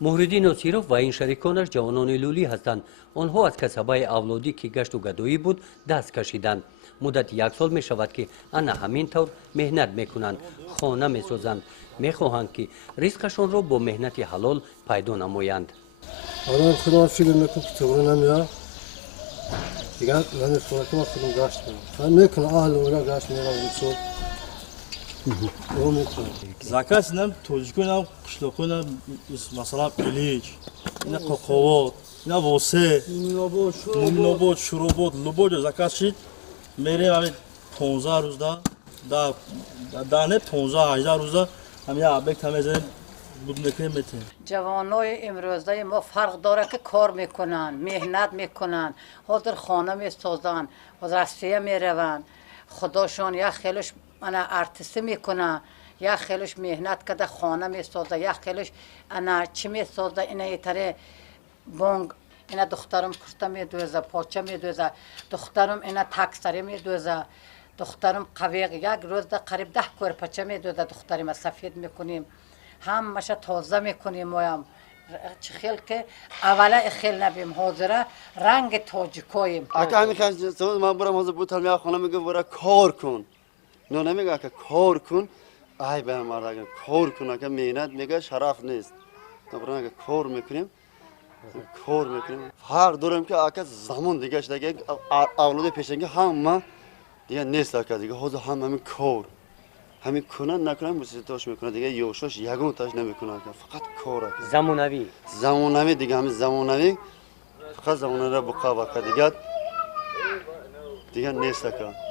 مهردین نصیرов و این شریکانش جوانان لولی هستند. آنها از کسبهای اولادی که گشت و گدایی بود دست کشیدند. مدت 1 سال می شود که آنها همین طور مهنت میکنند، خانه میسازند، میخواهند که رزقشان را با مهنت حلال پیدا نمایند. آدم خودم فیلم میکنم که تو نمیاد. دیگه من خودم گشت میکنم. من میکنم اهل اونا گشت میرم Zakaz nem tojikuna qishloquna masalan ilich, ina qoqovot, ina vose, Muminobod, Shurobod, Lubod zakaz shid mere hame 15 ruzda da ne 15-18 ruzda ham ya abek tamezin budnekre mete. جوانای امروزه ما فرق داره که کار میکنن، مهنت میکنن، حاضر خانه میسازن، حاضر رسیه میرون. خداشون یا خیلیش انا ارتسته میکنه، یا خیلیش مهنت کرده خانه میسازه، یا خیلیش انا چی میسازه، اینا یتره بانگ، اینا دخترم کرته میدوزه، پاچه میدوزه، دخترم اینا تکسری میدوزه، دخترم قویق یک روز ده قریب 10 کور پاچه میدوزه، دخترم سفید میکنیم، همش تازه میکنیم. ما چه خیل که اوله خیل نبیم، حاضره رنگ تاجیکاییم. اگه همین خیلی من برم حاضر بود هم یا خانه میگه برای کار کن، نه نمیگه که کار کن، ای به مرد اگه کار کن اگه مهنت میگه شرف نیست. نبرم اگه کار میکنیم فرق دارم که اگه زمان دیگه شده اگه اولاد پیشنگی همه دیگه نیست اگه دیگه حاضر همین کار همین کنن نکنن موسیقیش میکنه دیگه یوشش یگون تاش نمیکنه فقط کاره. زمانوی دیگه همین زمانوی فقط زمانه را بقا دیگه نیست که